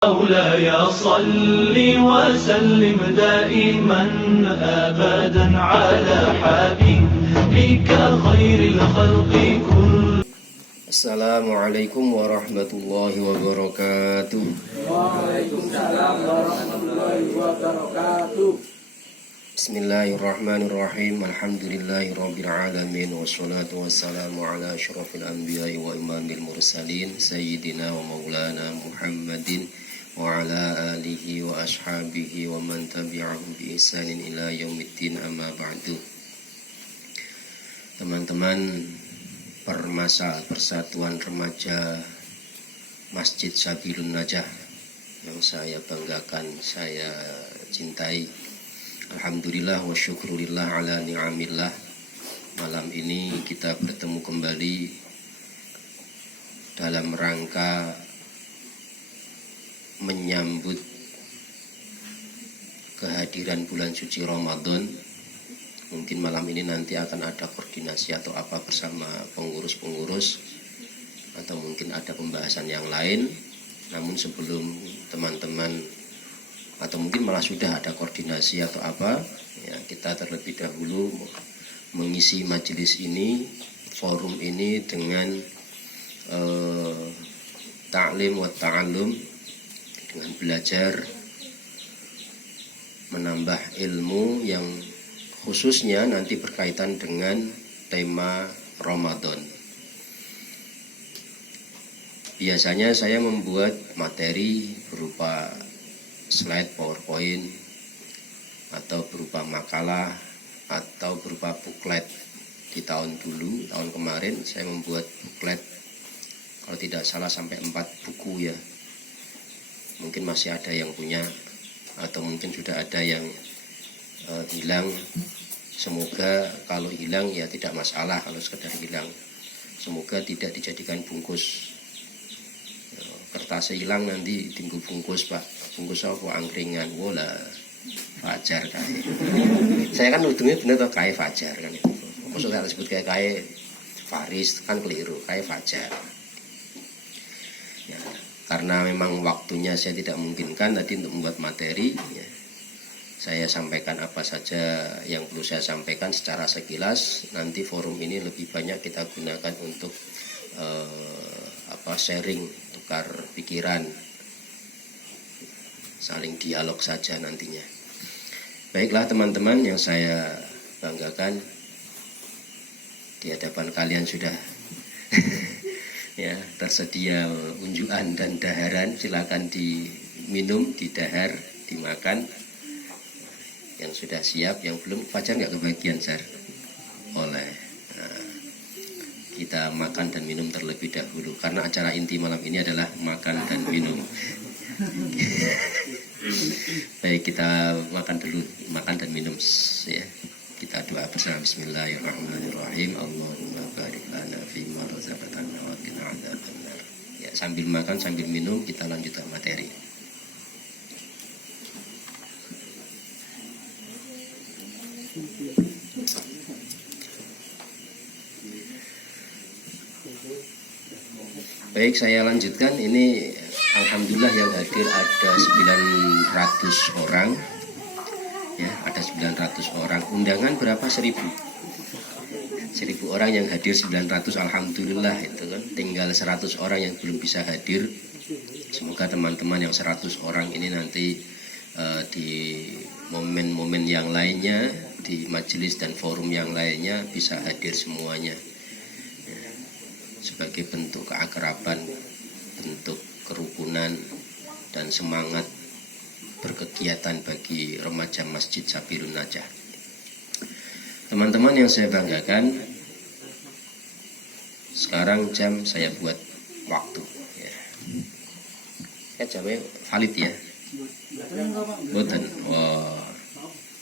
مولاي صل وسلم دائما أبدا على حبيبك خير الخلق كل. Assalamualaikum warahmatullahi wabarakatuh. Waalaikumsalam warahmatullahi wabarakatuh. Bismillahirrahmanirrahim. Alhamdulillahirabbil alamin wassalatu wassalamu ala asyrafil anbiya'i wa imamil mursalin sayyidina wa maulana Muhammadin wa ala alihi wa ashabihi wa man tabi'ahum bi ihsanin ila yaumiddin, amma ba'du. Teman-teman Persatuan Remaja Masjid Sabilun Najah yang saya banggakan, saya cintai, alhamdulillah wa syukurillah ala ni'amillah. Malam ini kita bertemu kembali dalam rangka menyambut kehadiran bulan suci Ramadan. Mungkin malam ini nanti akan ada koordinasi atau apa bersama pengurus-pengurus, atau mungkin ada pembahasan yang lain. Namun sebelum teman-teman, atau mungkin malah sudah ada koordinasi atau apa, ya, kita terlebih dahulu mengisi majelis ini, forum ini dengan ta'lim wa ta'allum, dengan belajar, menambah ilmu yang khususnya nanti berkaitan dengan tema Ramadan. Biasanya saya membuat materi berupa slide PowerPoint atau berupa makalah atau berupa booklet. Di tahun kemarin saya membuat booklet, kalau tidak salah sampai 4 buku ya. Mungkin masih ada yang punya, atau mungkin sudah ada yang hilang. Semoga kalau hilang ya tidak masalah, kalau sekedar hilang. Semoga tidak dijadikan bungkus. Kertasnya hilang nanti tinggal bungkus, Pak. Bungkus apa? Angkringan. Wola Fajar kan. Saya kan ujungnya benar toh kayak Fajar kan. Maksudnya saya sebut kayak Faris kan keliru, kayak Fajar. Ya, karena memang waktunya saya tidak memungkinkan tadi untuk membuat materi, ya, saya sampaikan apa saja yang perlu saya sampaikan secara sekilas. Nanti forum ini lebih banyak kita gunakan untuk sharing, tukar pikiran, saling dialog saja nantinya. Baiklah teman-teman yang saya banggakan, di hadapan kalian sudah ya tersedia unjukan dan daharan. Silakan diminum, didahar, dimakan. Yang sudah siap, yang belum, Fajar nggak kebagian, Sar. Kita makan dan minum terlebih dahulu, karena acara inti malam ini adalah makan dan minum. Baik, kita makan dulu, makan dan minum ya. Kita doa bersama. Bismillahirrahmanirrahim. Allahumma barik lana fima razaqtana wa qina adzabannar. Ya, sambil makan sambil minum kita lanjutkan materi. Baik, saya lanjutkan. Ini alhamdulillah yang hadir ada 900 orang. Ya, ada 900 orang. Undangan berapa? 1000 orang yang hadir 900, alhamdulillah itu kan. Tinggal 100 orang yang belum bisa hadir. Semoga teman-teman yang 100 orang ini nanti di momen-momen yang lainnya, di majelis dan forum yang lainnya bisa hadir semuanya. Sebagai bentuk keakraban, bentuk kerukunan dan semangat berkegiatan bagi remaja Masjid Sabilun Najah. Teman-teman yang saya banggakan, sekarang jam saya buat waktu ya. Jamnya valid ya. Boten. Wah.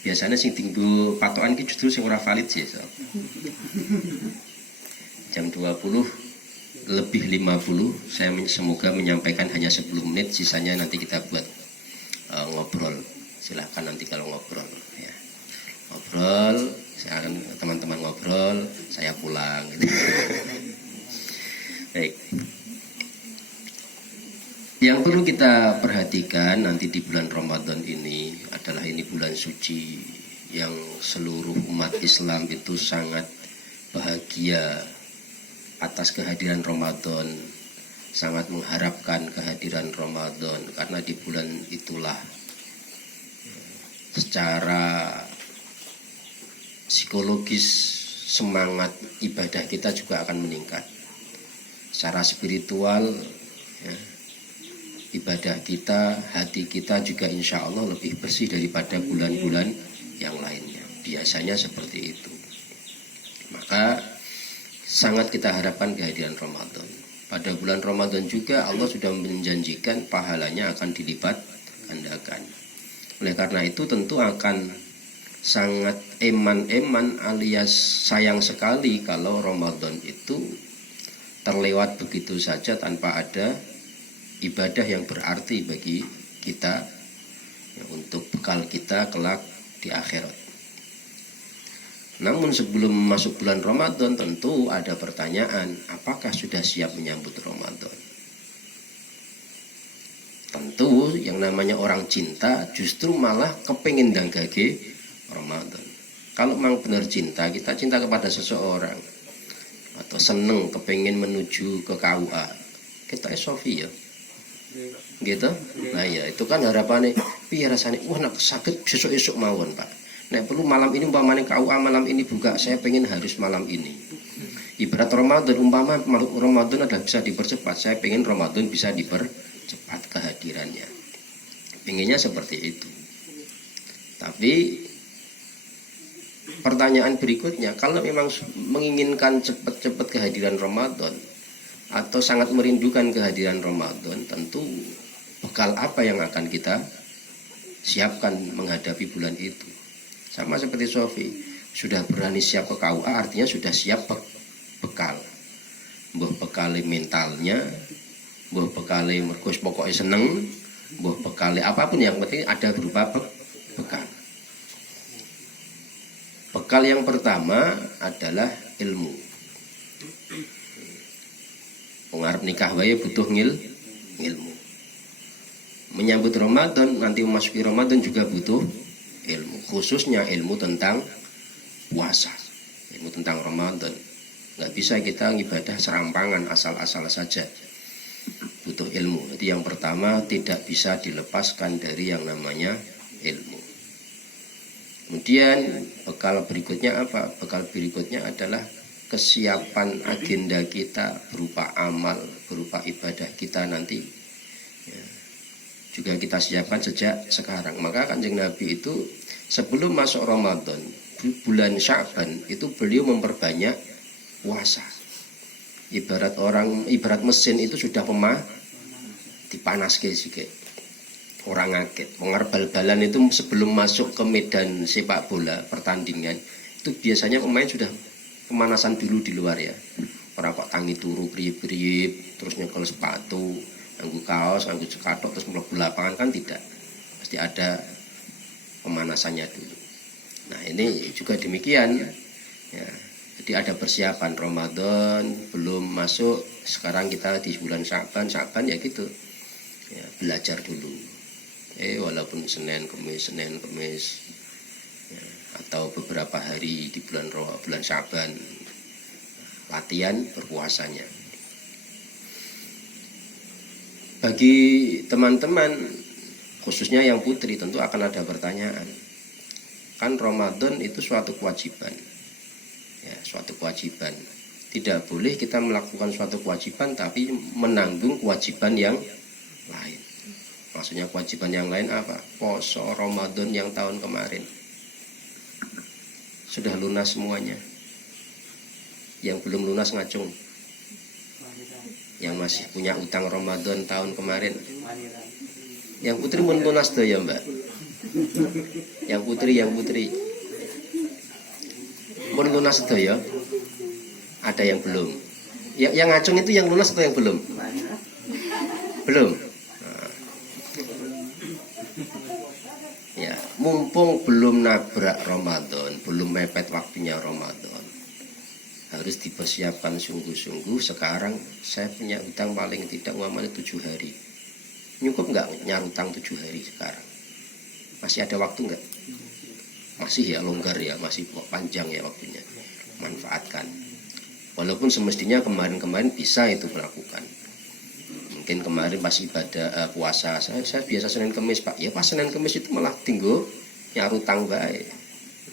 Biasanya sing tinggu patokan ki justru sing ora valid sih. So. Jam 20 lebih 50 saya semoga menyampaikan hanya 10 menit, sisanya nanti kita buat ngobrol. Silahkan nanti kalau ngobrol ya. Ngobrol, saya akan teman-teman ngobrol, saya pulang gitu. Baik. Yang perlu kita perhatikan nanti di bulan Ramadan ini adalah ini bulan suci yang seluruh umat Islam itu sangat bahagia atas kehadiran Ramadan, sangat mengharapkan kehadiran Ramadan, karena di bulan itulah secara psikologis semangat ibadah kita juga akan meningkat. Secara spiritual ya, ibadah kita, hati kita juga insya Allah lebih bersih daripada bulan-bulan yang lainnya. Biasanya seperti itu. Maka sangat kita harapkan kehadiran Ramadan. Pada bulan Ramadan juga Allah sudah menjanjikan pahalanya akan dilipat gandakan. Oleh karena itu tentu akan sangat eman-eman alias sayang sekali kalau Ramadan itu terlewat begitu saja tanpa ada ibadah yang berarti bagi kita ya, untuk bekal kita kelak di akhirat. Namun sebelum masuk bulan Ramadan tentu ada pertanyaan, apakah sudah siap menyambut Ramadan? Tentu yang namanya orang cinta justru malah kepingin danggage Ramadan. Kalau memang benar cinta, kita cinta kepada seseorang atau seneng kepingin menuju ke KUA, kita Sofi ya gitu. Nah ya itu kan harapannya piye rasanya, wah nak sakit besok-esok mawon Pak, nek perlu malam ini umpamanya KUA malam ini buka, saya pengen harus malam ini. Ibarat Ramadan, umpama Ramadan adalah bisa dipercepat, saya pengen Ramadan bisa dipercepat kehadirannya, pengennya seperti itu. Tapi pertanyaan berikutnya, kalau memang menginginkan cepat-cepat kehadiran Ramadan atau sangat merindukan kehadiran Ramadan, tentu bekal apa yang akan kita siapkan menghadapi bulan itu? Sama seperti Sofi, sudah berani siap ke KUA artinya sudah siap bekal. Mbah bekale mentalnya, mbah bekale mergo pokoknya seneng, mbah bekale apapun yang penting ada berupa bekal. Bekal yang pertama adalah ilmu. Pengarep nikah wae butuh ilmu. Menyambut Ramadan, nanti memasuki Ramadan juga butuh ilmu, khususnya ilmu tentang puasa, ilmu tentang Ramadan. Nggak bisa kita ibadah serampangan asal-asal saja, butuh ilmu. Jadi yang pertama tidak bisa dilepaskan dari yang namanya ilmu. Kemudian bekal berikutnya apa? Bekal berikutnya adalah kesiapan agenda kita berupa amal, berupa ibadah kita nanti ya, juga kita siapkan sejak sekarang. Maka Kanjeng Nabi itu sebelum masuk Ramadan, bulan Sya'ban itu beliau memperbanyak puasa. Ibarat mesin itu sudah dipanaske sikit. Orang ngaget, bal-balan itu sebelum masuk ke medan sepak bola pertandingan itu biasanya pemain sudah pemanasan dulu di luar ya. Orang kok tangi turu kriip-kriip terus nyekel sepatu, nganggo kaos, nganggo cekatok terus mlebu lapangan, kan tidak. Pasti ada pemanasannya dulu. Nah, ini juga demikian ya. Jadi ada persiapan Ramadan belum masuk, sekarang kita di bulan Sya'ban ya gitu. Ya, belajar dulu. Walaupun Senin Kemis ya, atau beberapa hari di bulan Sya'ban latihan berpuasanya. Bagi teman-teman khususnya yang putri tentu akan ada pertanyaan. Kan Ramadan itu suatu kewajiban. Ya, suatu kewajiban. Tidak boleh kita melakukan suatu kewajiban tapi menanggung kewajiban yang lain. Maksudnya kewajiban yang lain apa? Poso Ramadan yang tahun kemarin sudah lunas semuanya. Yang belum lunas ngacung. Yang masih punya utang Ramadan tahun kemarin. Yang putri pun lunas tuh ya Mbak. Yang putri pun lunas tuh ya. Ada yang belum. Yang ngacung itu yang lunas atau yang belum? Belum. Ya, mumpung belum nabrak Ramadan, belum mepet waktunya Ramadan, harus dipersiapkan sungguh-sungguh. Sekarang saya punya utang paling tidak umpamanya 7 hari. Nyukup nggak nyarutang 7 hari sekarang? Masih ada waktu nggak? Masih ya, longgar ya, masih panjang ya waktunya. Manfaatkan. Walaupun semestinya kemarin-kemarin bisa itu melakukan. Mungkin kemarin pas ibadah puasa, saya biasa Senin Kemis Pak. Ya pas Senin Kemis itu malah tinggal nyarutang baik.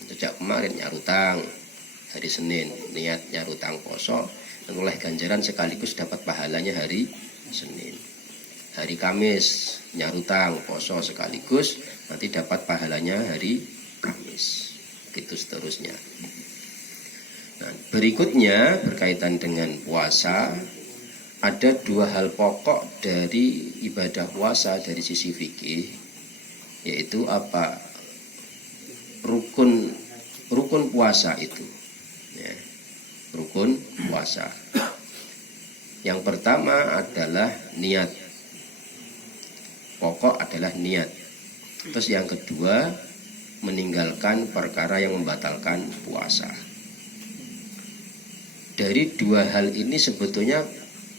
Sejak kemarin nyarutang hari Senin, niat nyarutang poso, dan oleh ganjaran sekaligus dapat pahalanya hari Senin. Hari Kamis nyarutang poso sekaligus nanti dapat pahalanya hari Kamis. Begitu seterusnya. Nah, berikutnya berkaitan dengan puasa, ada 2 hal pokok dari ibadah puasa dari sisi fikih, yaitu apa? Rukun puasa itu. Ya, rukun puasa. Yang pertama adalah niat. Pokok adalah niat. Terus yang kedua, meninggalkan perkara yang membatalkan puasa. Dari 2 hal ini sebetulnya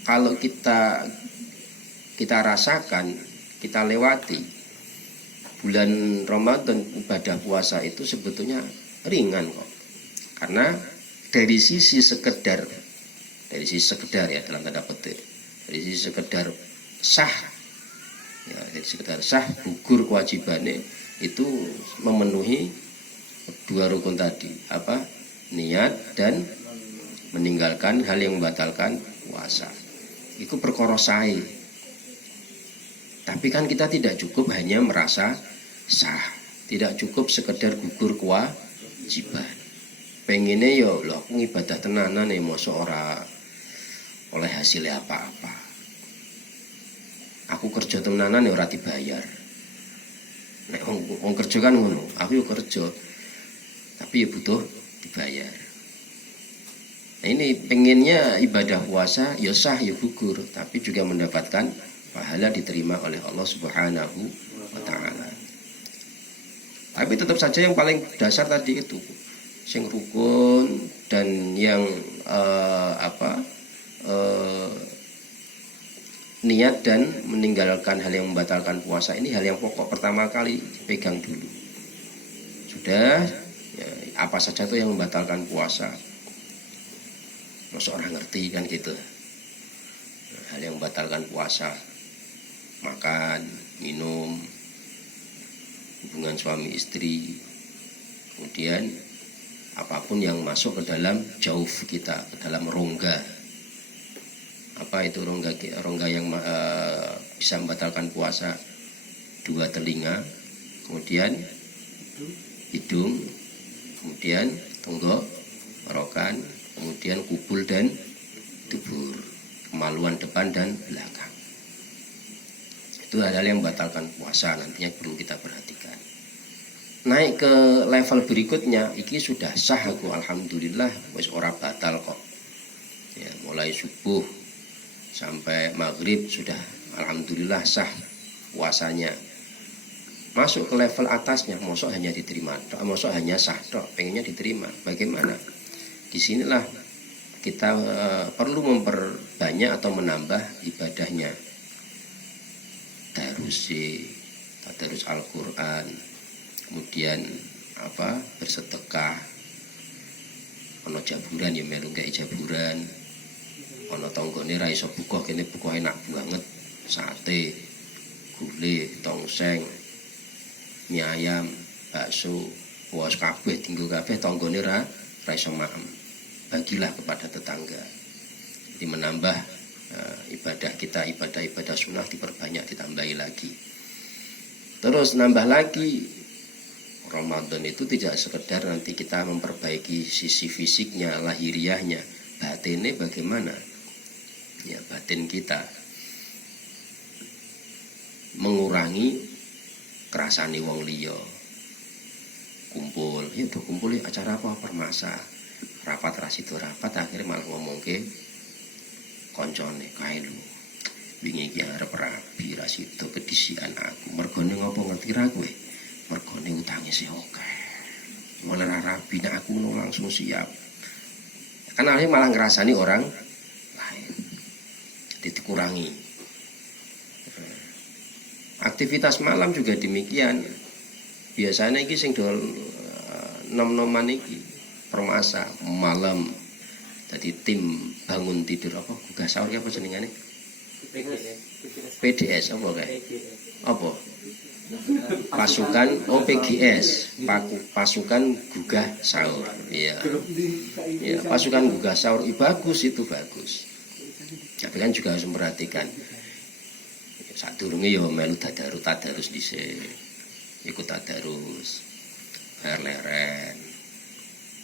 kalau kita rasakan, kita lewati, bulan Ramadan ibadah puasa itu sebetulnya ringan kok. Karena dari sisi sekedar ya dalam tanda petik, dari sisi sekedar sah, ya, dari sekedar sah gugur kewajibannya itu memenuhi 2 rukun tadi, apa? Niat dan meninggalkan hal yang membatalkan puasa. Itu perkara sae. Tapi kan kita tidak cukup hanya merasa sah, tidak cukup sekedar gugur kewajiban. Pengennya yo loh aku ibadah tenanan nih, mosok ora oleh hasilnya apa-apa. Aku kerja tenanan ya ora dibayar. Nek wong kerja kan ngono, aku yo kerja tapi ya butuh dibayar. Nah, ini pengennya ibadah puasa ya sah ya gugur, tapi juga mendapatkan pahala diterima oleh Allah Subhanahu wa taala. Tapi tetap saja yang paling dasar tadi itu sing rukun dan yang niat dan meninggalkan hal yang membatalkan puasa, ini hal yang pokok pertama kali dipegang dulu. Sudah ya, apa saja tuh yang membatalkan puasa, masa orang ngerti kan gitu. Hal yang membatalkan puasa, makan, minum, hubungan suami istri, kemudian apapun yang masuk ke dalam jauf kita, ke dalam rongga. Apa itu rongga yang bisa membatalkan puasa? 2 telinga, kemudian hidung, kemudian tenggorokan, kemudian kubul dan dubur, kemaluan depan dan belakang. Itu hal-hal yang membatalkan puasa, nantinya perlu kita perhatikan. Naik ke level berikutnya, iki sudah sah aku alhamdulillah, wis ora batal kok. Ya, mulai subuh sampai maghrib sudah alhamdulillah sah puasanya. Masuk ke level atasnya, mosok hanya diterima, mosok hanya sah tok, pengennya diterima. Bagaimana? Disinilah kita perlu memperbanyak atau menambah ibadahnya. Tadarus Al-Quran, kemudian bersedekah, ono jaburan ya melu gawe jaburan, ono tanggane ra iso buka kene buka enak banget, sate, gulai, tongseng, mie ayam, bakso, puas kabeh tinggal kabeh tanggane ra iso maem. Bagilah kepada tetangga. Jadi menambah ibadah kita, ibadah sunnah diperbanyak, ditambahi lagi. Terus nambah lagi, Ramadan itu tidak sekedar nanti kita memperbaiki sisi fisiknya, lahiriahnya, batinnya bagaimana? Ya, batin kita mengurangi kerasane wong liya. Kumpul, ya udah kumpul ya, acara apa permasa. Rapat rasido rapat akhirnya malah ngomong ke koncone kae lho. Wingi iki arep rabi rasido kedisian aku. Mergone ngopo ngerti ra kowe? Mergone utange sih oke. Mulai rabi nek aku langsung siap. Kan akhirnya malah ngerasani orang lain. Jadi dikurangi. Aktivitas malam juga demikian. Biasanya iki sing dol nom-noman iki permasa malam. Jadi tim bangun tidur apa gugah sahur apa jenengane? PDS apa kayak? Apa? Pasukan PGS, pasukan gugah sahur. Iya. Ya, pasukan gugah sahur bagus, itu bagus. Tapi kan juga harus memperhatikan. Sadurunge ya melu tadarus dhisik. Ikut tadarus. Leren.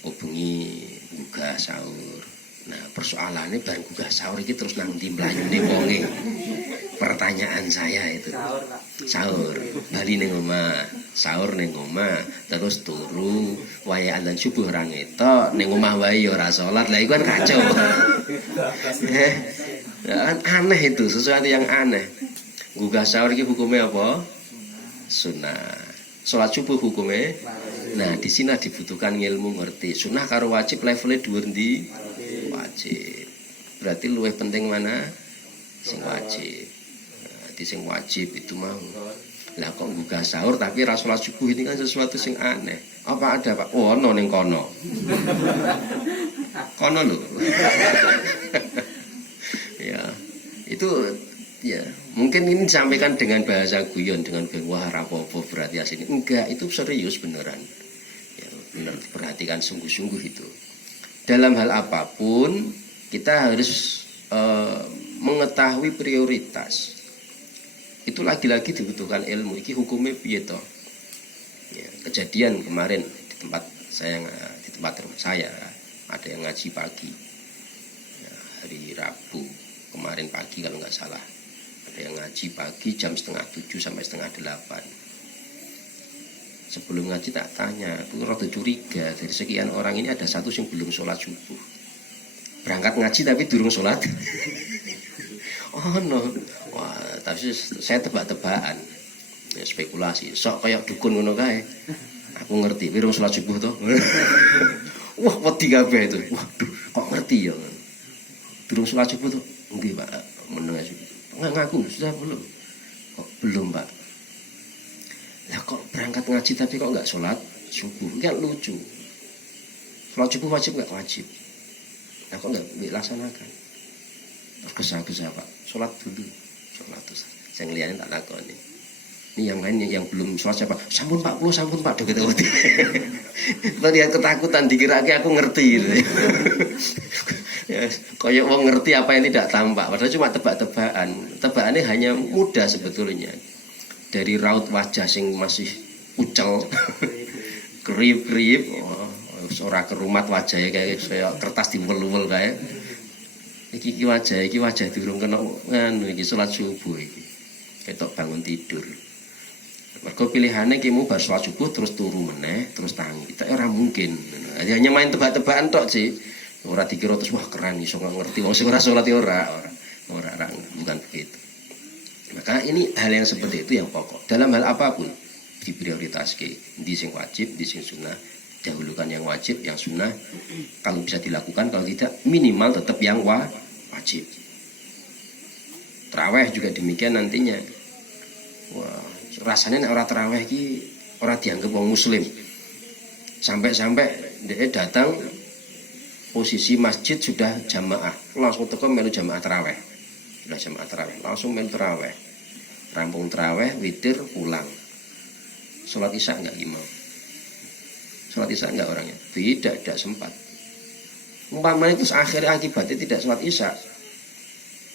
Bengi gugah sahur. Nah, persoalannya bareng gugah sahur iki terus nang ndi mlayune wonge. Pertanyaan saya itu. Sahur, bali ning omah, sahur ning omah, terus turu, wayahe adzan subuh ora ngetok, ning omah wae ya ora salat. Lah iku kan kacau. Aneh itu, sesuatu yang aneh. Gugah sahur iki hukumnya apa? Sunnah. Salat subuh hukumnya. Nah, di sini dibutuhkan ilmu ngerti. Sunnah karo wajib levelnya dhuwur ndi? Wajib. Berarti luwih penting mana? Sing wajib. Di sing wajib itu mau. Lah kok gugah sahur tapi ra salat subuh ini kan sesuatu sing aneh. Apa ada, Pak? Oh, ono ning kono. Kono lho. Ya. Itu ya, mungkin ini disampaikan dengan bahasa guyon, dengan wah rapopo berarti asini. Enggak, itu serius beneran. Ya, bener perhatikan sungguh-sungguh itu. Dalam hal apapun kita harus mengetahui prioritas. Itu lagi-lagi dibutuhkan ilmu. Iki hukumnya piye to? Ya, kejadian kemarin di tempat rumah saya ada yang ngaji pagi. Ya, hari Rabu kemarin pagi kalau nggak salah. Ada yang ngaji pagi jam 6:30 sampai 7:30. Sebelum ngaji tak tanya, aku rada curiga dari sekian orang ini ada satu yang belum sholat subuh. Berangkat ngaji tapi durung sholat. Oh no, wah, tapi saya tebak-tebakan, ya, spekulasi. Sok kayak dukun ngono kae. Aku ngerti, durung sholat subuh toh. Wah, wedi kabeh itu. Waduh, kok ngerti ya? Durung sholat subuh toh? Nggih, Pak. Meneng subuh. Ngaku sudah belum? Kok belum, Pak? Lah kok berangkat ngaji tapi kok nggak sholat subuh? Kan lucu. Sholat subuh wajib nggak wajib? Nah kok nggak dilaksanakan? Kesah-kesah, Pak. Sholat dulu. Sholat terus. Saya ngeliatin tak lakoni. Ini yang lain yang belum sholat siapa? Sampun Pak, sampun Pak. Duh kita ngerti. Lihat ketakutan dikira-kira aku ngerti gitu. Ya, kayak wong ngerti apa yang tidak tampak. Padahal cuma tebak-tebakan. Tebakannya hanya mudah sebetulnya. Dari raut wajah sing masih ucel, kerip-kerip, ora kerumat wajahnya kayak kertas diwel-wel kayak. Iki wajah durung kena nganu iki salat subuh iki. Ketok bangun tidur. Mergo pilihane ki mu bar salat subuh terus turu meneh, terus tangi. Kita ora mungkin. Hanya main tebak-tebakan tok sih. Ora dikira terus wah keren iso ngerti wong sing ora salat ya ora bukan begitu. Maka ini hal yang seperti itu yang pokok. Dalam hal apapun diprioritaske, di sing wajib, di sing sunnah. Dahulukan yang wajib, yang sunnah. Kalau bisa dilakukan, kalau tidak minimal tetap yang wajib. Taraweh juga demikian nantinya. Wah, rasanya orang taraweh ki orang dianggap wong muslim. Sampai-sampai dia datang posisi masjid sudah jamaah, langsung teko melu jamaah taraweh. Sudah jamaah taraweh, langsung melu taraweh. Rampung taraweh, witir, pulang. Sholat isya enggak imam. Sholat isya enggak orangnya? Tidak sempat. Umpamanya itu akhirnya akibatnya tidak sholat isya.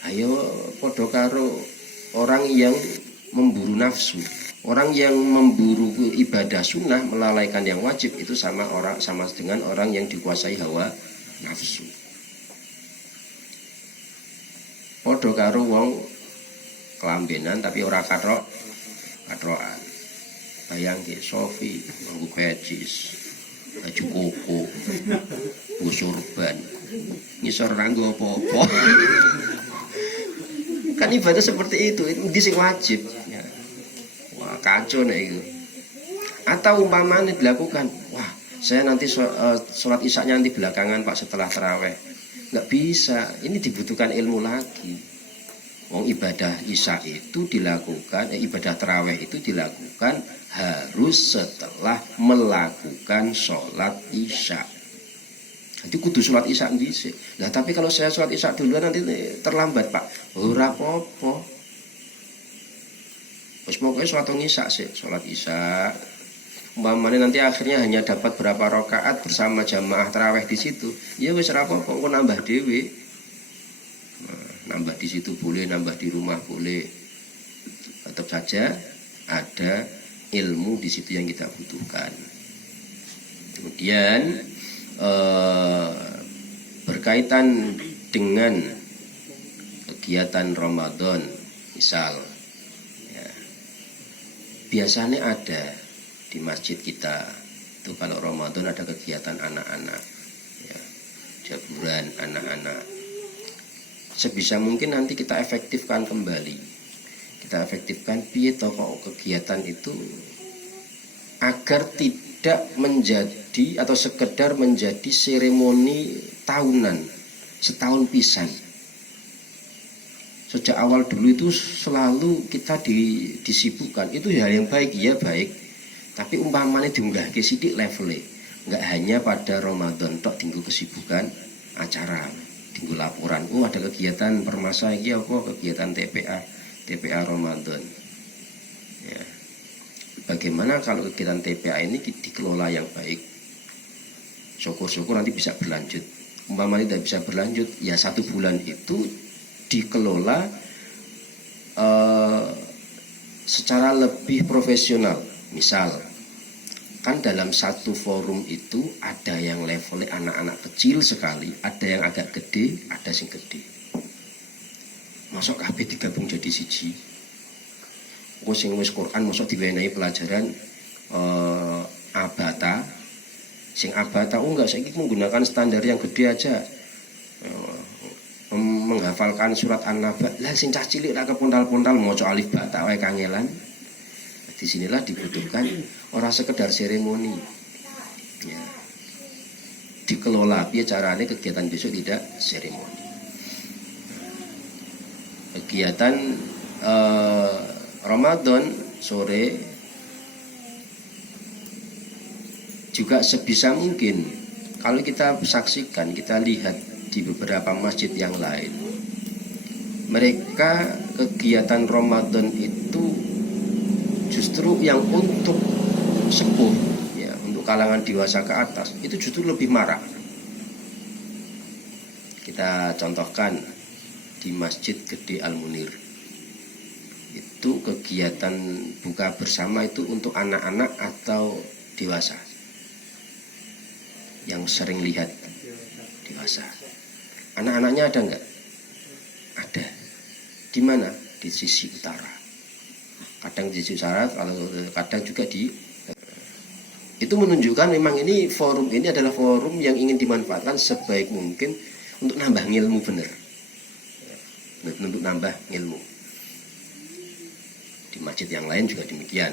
Ayo podo karo orang yang memburu nafsu. Orang yang memburu ibadah sunnah melalaikan yang wajib itu sama dengan orang yang dikuasai hawa nafsu. Podo karo wong kelambenan tapi ora katrokan. Bayangke Sofi nganggo pecis, baju koko, busurban, ngisor ranggo apa-apa. Kan ibadah seperti itu sing wajib. Ya. Wah, kacau nih itu. Atau umpamanya dilakukan, wah, saya nanti sholat isya nanti belakangan Pak setelah taraweh. Nggak bisa, ini dibutuhkan ilmu lagi. Wong ibadah isya itu dilakukan, ibadah tarawih itu dilakukan harus setelah melakukan sholat isya. Jadi kudu sholat isya dhisik. Nah tapi kalau saya sholat isya duluan nanti terlambat Pak. Ora apa-apa. Wis pokoke sholat isya sih, sholat isya. Umpamane nanti akhirnya hanya dapat berapa rakaat bersama jamaah tarawih di situ. Ya wis ora apa-apa, engko nambah dhewe. Nambah di situ boleh, nambah di rumah boleh. Tetap saja ada ilmu di situ yang kita butuhkan. Kemudian berkaitan dengan kegiatan Ramadan, misal, ya, biasanya ada di masjid kita itu kalau Ramadan ada kegiatan anak-anak, ya, jaburan anak-anak. Sebisa mungkin nanti kita efektifkan kembali. Kita efektifkan piye kok kegiatan itu agar tidak menjadi atau sekedar menjadi seremoni tahunan, setahun pisan. Sejak awal dulu itu selalu kita disibukkan. Itu hal yang baik, ya baik. Tapi umpamanya diunggah ke sidik levelnya. Enggak hanya pada Ramadan tok tinggu kesibukan acara. Tinggu laporan, ada kegiatan permasa iki apa kegiatan TPA Ramadan. Ya. Bagaimana kalau kegiatan TPA ini dikelola yang baik? Syukur-syukur nanti bisa berlanjut. Umpamanya tidak bisa berlanjut, ya 1 bulan itu dikelola secara lebih profesional. Misal, kan dalam satu forum itu ada yang levelnya anak-anak kecil sekali, ada yang agak gede, ada yang gede. Masuk kabeh digabung jadi siji. Sing wis Quran masuk diwenehi pelajaran abata. Sing abata enggak saiki menggunakan standar yang gede aja. Menghafalkan surat An-Naba. Lah sing cah cilik ra kepontal-pontal maca alif ba ta wae kangelan. Disinilah dibutuhkan orang sekedar seremoni, ya. Dikelola piye carane kegiatan besok tidak seremoni. Kegiatan Ramadan sore juga sebisa mungkin kalau kita saksikan, kita lihat di beberapa masjid yang lain, mereka kegiatan Ramadan itu justru yang untuk sepuh, ya, untuk kalangan dewasa ke atas itu justru lebih marak. Kita contohkan di Masjid Gede Al-Munir, itu kegiatan buka bersama itu untuk anak-anak atau dewasa? Yang sering lihat dewasa. Anak-anaknya ada enggak? Ada. Di mana? Di sisi utara. Kadang di sisi utara, kadang juga di. Itu menunjukkan memang ini forum ini adalah forum yang ingin dimanfaatkan sebaik mungkin untuk nambah ilmu benar. Untuk nambah ilmu. Di masjid yang lain juga demikian.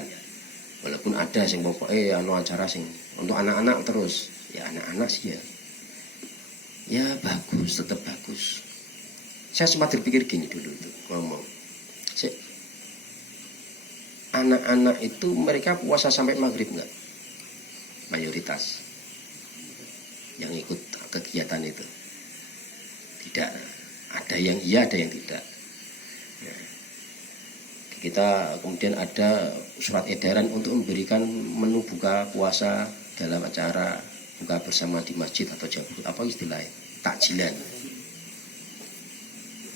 Walaupun ada sing pokoknya acara sing untuk anak-anak terus. Ya anak-anak sih ya. Ya bagus, tetap bagus. Saya sempat berpikir gini dulu tuh ngomong. Anak-anak itu mereka puasa sampai maghrib enggak? Mayoritas yang ikut kegiatan itu tidak. Ada yang iya, ada yang tidak. Nah, kita kemudian ada surat edaran untuk memberikan menu buka puasa dalam acara buka bersama di masjid atau jabut, apa istilahnya? Takjilan.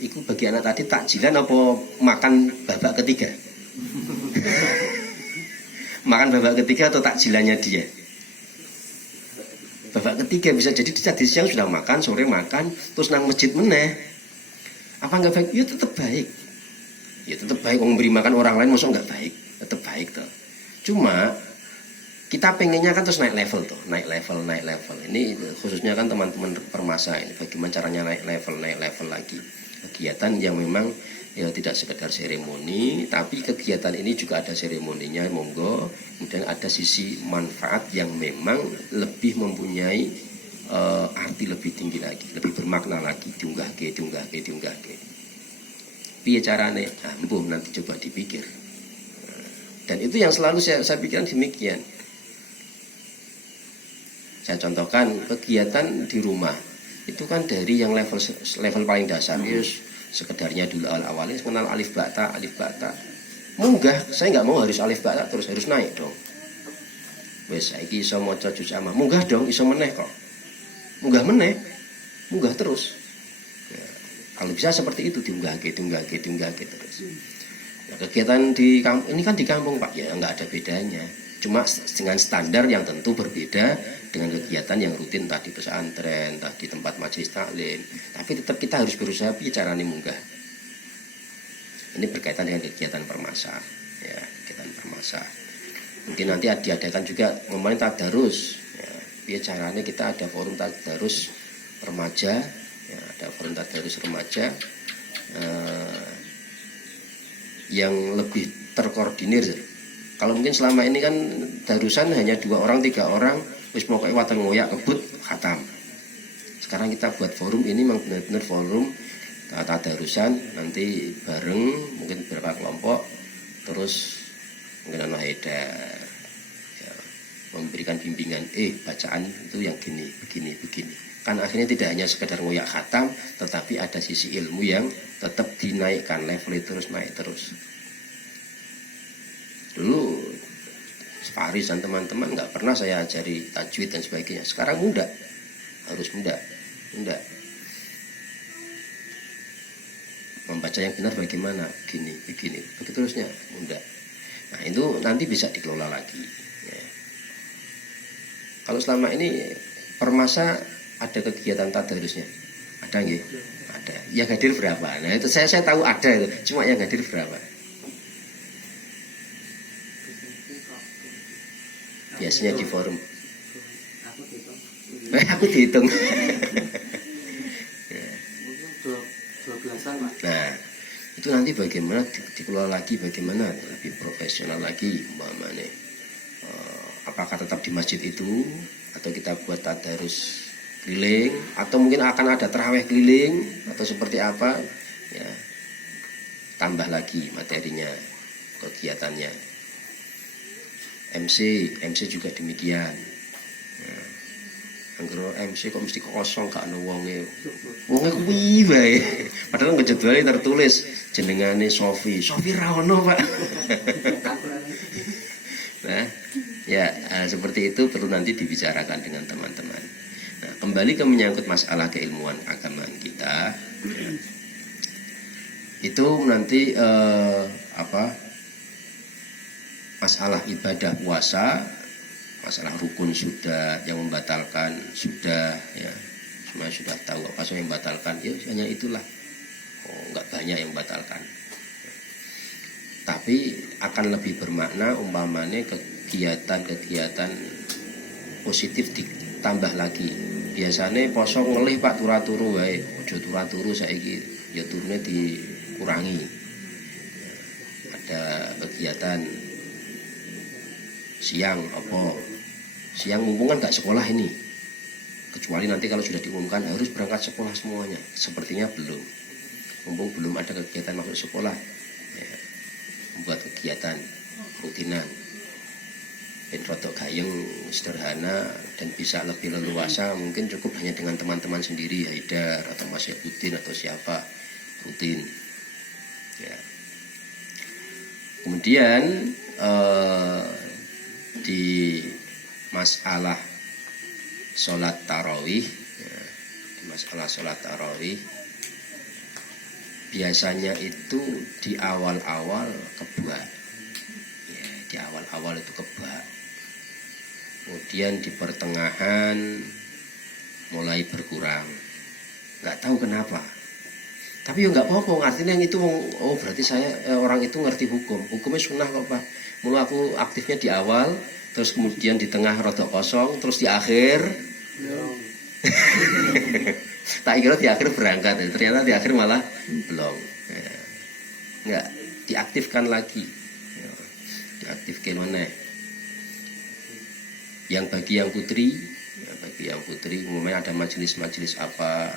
Itu bagi anak tadi takjilan apa makan babak ketiga? Makan babak ketiga atau takjilannya dia? Babak ketiga bisa jadi tadi siang sudah makan, sore makan, terus nang masjid meneh. Apa enggak baik? Ya tetap baik. Ya tetap baik. Memberi makan orang lain maksudnya enggak baik? Tetap baik toh. Cuma kita pengennya kan terus naik level tuh, naik level. Ini khususnya kan teman-teman permasa ini, bagaimana caranya naik level lagi. Kegiatan yang memang ya tidak sekedar seremoni, tapi kegiatan ini juga ada seremoninya, monggo. Kemudian ada sisi manfaat yang memang lebih mempunyai arti lebih tinggi lagi, lebih bermakna lagi, diunggah ke. piye carane, nah, mbuh nanti coba dipikir. Dan itu yang selalu saya pikirkan demikian. Saya contohkan kegiatan di rumah itu kan dari yang level paling dasar, sekedarnya dulu awal-awalnya kenal alif bata. Munggah, saya nggak mau harus alif bata terus, harus naik dong. Wes saiki iso maca juz amma. Munggah dong, iso meneh kok. Munggah terus. Ya, kalau bisa seperti itu diunggahke terus. Nah, kegiatan di kampung ini kan di kampung Pak, ya nggak ada bedanya. Cuma dengan standar yang tentu berbeda dengan kegiatan yang rutin entah di pesantren, entah di tempat majelis taklim. Tapi tetap kita harus berusaha caranya munggah. Ini berkaitan dengan kegiatan permasa, ya kegiatan permasa. Mungkin nanti diadakan juga ngomongin tadarus. Ya, caranya kita ada forum tadarus remaja, ya, ada forum tadarus remaja. Yang lebih terkoordinir. Kalau mungkin selama ini kan darusan hanya 2 orang 3 orang, wis pokoknya watan ngoyak kebut khatam. Sekarang kita buat forum ini memang benar-benar forum tadarusan, nanti bareng mungkin beberapa kelompok, terus mungkin anak haidar ya, memberikan bimbingan bacaan itu yang begini. Kan akhirnya tidak hanya sekedar ngoyak khatam, tetapi ada sisi ilmu yang tetap dinaikkan, levelnya terus naik terus. Dulu Faris dan teman-teman nggak pernah saya ajari tajwid dan sebagainya. Sekarang harus muda. Membaca yang benar bagaimana, begini, begitu terusnya, muda. Nah itu nanti bisa dikelola lagi. Ya. Kalau selama ini permasa ada kegiatan tadarusnya, ada nggih? Ada. Yang hadir berapa? Nah itu saya tahu ada itu. Cuma yang hadir berapa? Biasanya di forum. Aku dihitung. Nah itu nanti bagaimana dikelola lagi, bagaimana lebih profesional lagi, umpamanya. Apakah tetap di masjid itu atau kita buat tadarus keliling, atau mungkin akan ada tarawih keliling atau seperti apa ya, tambah lagi materinya, kegiatannya. MC juga demikian ya. Anggere MC kok mesti kosong gak ono wonge kuwi wae, padahal ngejadwale tertulis jenengane Sofi ra ono Pak. Nah ya seperti itu perlu nanti dibicarakan dengan teman-teman. Nah, kembali ke menyangkut masalah keilmuan keagamaan kita, ya. Itu nanti masalah ibadah puasa, masalah rukun sudah, yang membatalkan sudah, ya semua sudah tahu apa yang membatalkan, ya hanya itulah. Nggak banyak yang membatalkan. Tapi akan lebih bermakna umpamanya kegiatan-kegiatan positif ditambah lagi. Biasanya poso ngelih Pak turu-turu wae, ojo turu-turu saiki ya turune dikurangi. Ada kegiatan siang mumpung kan nggak sekolah ini, kecuali nanti kalau sudah diumumkan harus berangkat sekolah semuanya, sepertinya mumpung belum ada kegiatan masuk sekolah ya, membuat kegiatan rutinan ben rodok gayeng sederhana dan bisa lebih leluasa, mungkin cukup hanya dengan teman-teman sendiri, Haidar atau Mas Yabudin atau siapa, rutin ya. Kemudian di masalah sholat tarawih ya, biasanya itu di awal-awal kebak ya, di awal-awal itu kebak, kemudian di pertengahan mulai berkurang, nggak tahu kenapa, tapi ya nggak apa-apa, artinya yang itu berarti saya orang itu ngerti hukumnya sunnah kok Pak. Mulu aku aktifnya di awal, terus kemudian di tengah rodok kosong, terus di akhir tak kira di akhir berangkat, ternyata di akhir malah belum ya. Nggak diaktifkan lagi ya. Diaktifkan mana yang bagi yang putri umumnya ada majelis-majelis apa,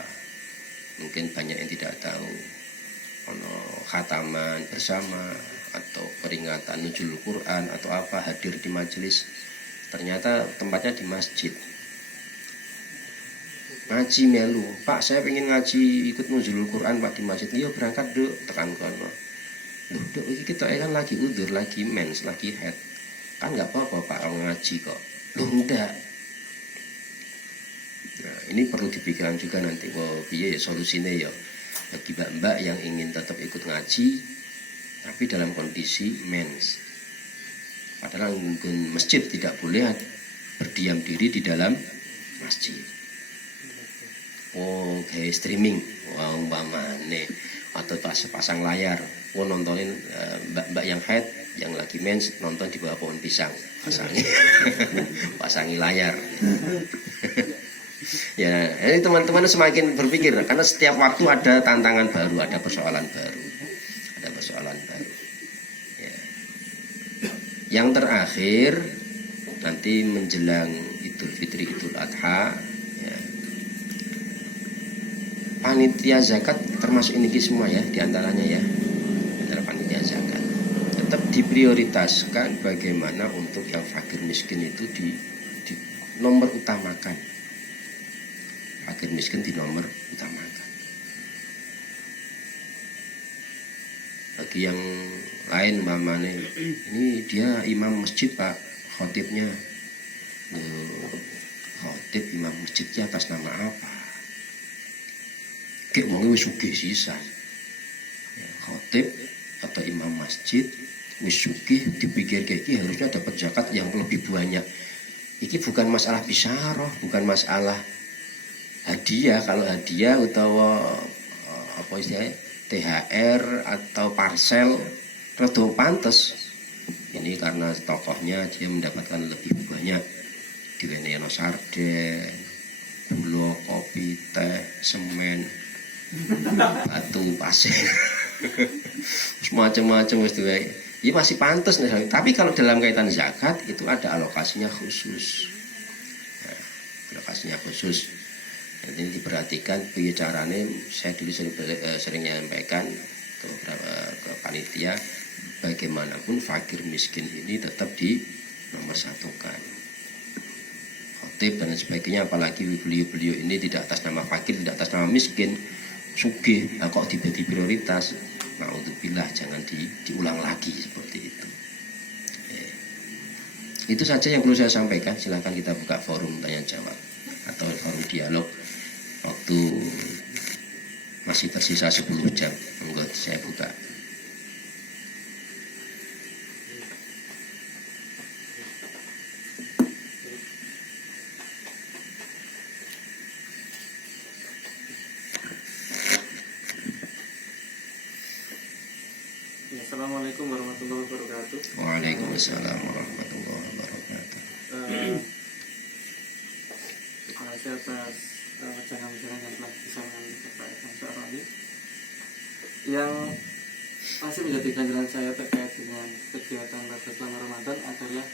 mungkin banyak yang tidak tahu, ono khataman bersama atau peringatan nuzul Quran atau apa, hadir di majelis, ternyata tempatnya di masjid. Ngaji melu, Pak saya pengen ngaji ikut nuzul Quran Pak di masjid. Iya berangkat duk, tekan kono. Loh duk iki kita kan lagi udur, lagi mens, lagi head. Kan nggak apa-apa Pak orang ngaji kok. Loh enggak. Nah, ini perlu dipikirkan juga nanti. Wow, piye ya solusinya ya bagi mbak-mbak yang ingin tetap ikut ngaji tapi dalam kondisi mens. Padahal masjid tidak boleh berdiam diri di dalam masjid. Oh, kayak streaming, wow, umpamane atau pasang layar. Oh, nontonin mbak-mbak yang haid, yang lagi mens nonton di bawah pohon pisang, pasangi layar. Ya, ini teman-teman semakin berpikir karena setiap waktu ada tantangan baru, ada persoalan baru. Ya. Yang terakhir nanti menjelang Idul Fitri, Idul Adha, ya. Panitia zakat termasuk ini semua ya, diantaranya ya, antara panitia zakat tetap diprioritaskan bagaimana untuk yang fakir miskin itu di nomor utamakan. Fakir miskin di nomor utamakan. Bagi yang lain mamane, ini dia imam masjid Pak, khotibnya khotib imam masjidnya atas nama apa? Kayak wong wis sugih sisan. Ya, khotib atau imam masjid wis sugih, dipikir kayak iki harusnya dapat zakat yang lebih banyak. Iki bukan masalah bisyarah, bukan masalah hadiah. Kalau hadiah utawa apa istilahnya THR atau parcel redo pantes. Ini karena tokohnya dia mendapatkan lebih banyak, diwenehi sarden, gula, kopi, teh, semen, batu, pasir, macam-macam wis diwenehi. Ya masih pantas nih. Tapi kalau dalam kaitan zakat itu ada alokasinya khusus. Nah, alokasinya khusus. Dan ini diperhatikan caranya. Saya dulu sering menyampaikan ke panitia, bagaimanapun fakir miskin ini tetap di nomor satukan. Khotib dan sebagainya, apalagi beliau-beliau ini tidak atas nama fakir, tidak atas nama miskin, sugih, kok dibagi prioritas. Naudzubillah, jangan diulang lagi seperti itu. Itu saja yang perlu saya sampaikan. Silahkan kita buka forum tanya jawab atau forum dialog. Waktu masih tersisa 10 jam. Monggo saya buka. Assalamualaikum warahmatullahi wabarakatuh. Waalaikumsalam warahmatullahi wabarakatuh. Terima kasih atas wacana-wacana yang telah disampaikan Bapak Ansarani, yang masih menjadi ganjalan saya terkait dengan kegiatan pada selama Ramadan adalah